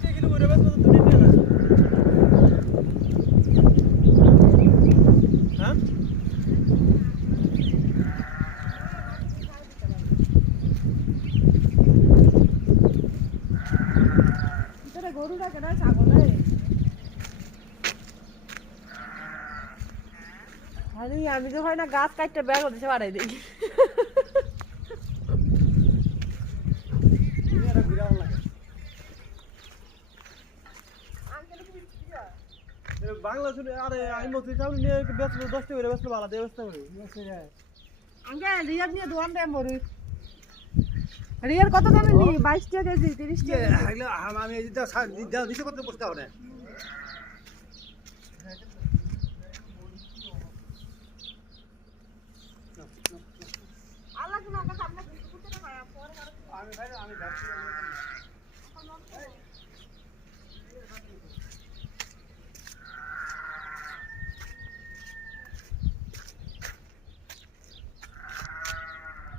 টাকা কিলো করে বেচবো তো নিতে না হ্যাঁ ভিতরে গরুটা কেন ছাগলে আমি তো হয় না গাছ কাটতে ব্যাগ হতে বাড়াই দিই বাংলা শুনে আরে আমি মতো চাউল নিয়ে বেচবো 10 টাকা করে বেচবো ভালো দিয়ে বেচতে হবে আঙ্কেল রিয়ার নিয়ে দোয়ান দেয় মরি রিয়ার কত দামে নি 22 টাকা কেজি 30 টাকা আমি এই দিতে করতে বসতে হবে